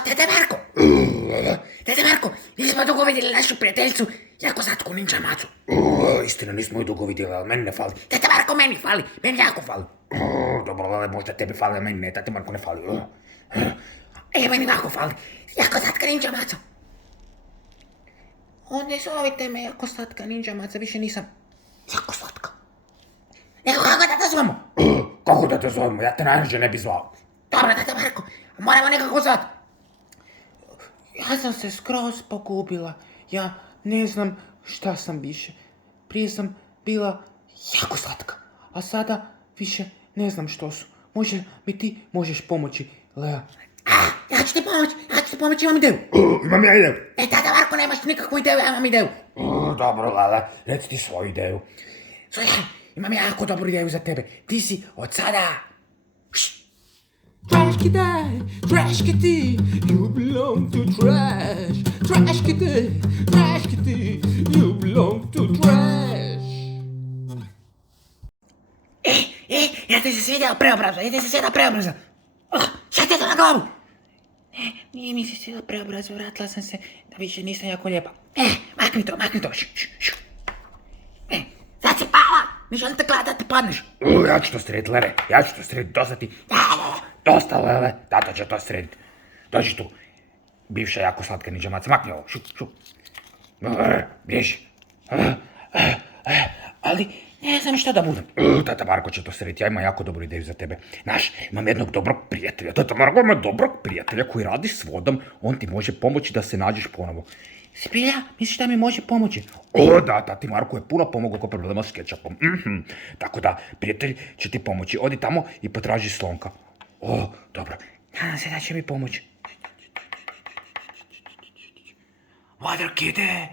Dede Marko! Dede Marko, nismo dugo vidjeli našu prijateljicu, jako slatku ninja macu. Istina, nismo ju dugo vidjeli, ali meni ne fali. Dede Marko, meni fali, meni jako fali. Dobro, Lele, možda tebi fali, a meni ne, Tate Marko ne fali. Meni jako fali, jako slatka ninja maca. Ne zovite me jako slatka ninja maca, više nisam jako slatka. Nego kako da te zvamo? Kako da te zovemo? Ja te najrađe ne bi zvao. Dobro, Dede Marko, moramo nekako zvat. Ja sam se skroz pogubila. Ja ne znam šta sam više. Prije sam bila jako slatka, a sada više ne znam što su. Možda mi ti možeš pomoći, Lea. Ja ću ti pomoći, imam ideju. Imam ja ideju. Dede Marko, nemaš nikakvu ideju, ja imam ideju. Dobro, Lele, reci ti svoju ideju. Slušaj, imam jako dobru ideju za tebe. Ti si od sada... Trash kitty, you belong to trash. Trash kitty, you belong to trash. Ja ti se svidio preobraza. Šta ti je to na glavu? Nije mi se svidio preobraza, vratila sam se da više nisam jako lijepa. Makni to. Sad si pala, ne želim te gledat da ti padneš. Ja ću to srediti, Lele, dosta ti. Dosta, Lele, tata će to srediti. Dođi tu, bivša jako slatka ninja maca, makni ovo, šu. Bježi. Ali ne znam što da budem. Tata Marko će to srediti, ja imam jako dobru ideju za tebe. Znaš, imam jednog dobrog prijatelja. Tata Marko ima dobrog prijatelja koji radi s vodom, on ti može pomoći da se nađeš ponovo. Spilja, misliš da mi može pomoći? Da, tati Marko je puno pomogao oko problema s kečapom. Tako da, prijatelj će ti pomoći. Odi tamo i potraži Slonka. Dobro. Nadam se da će mi pomoći. Water kitty.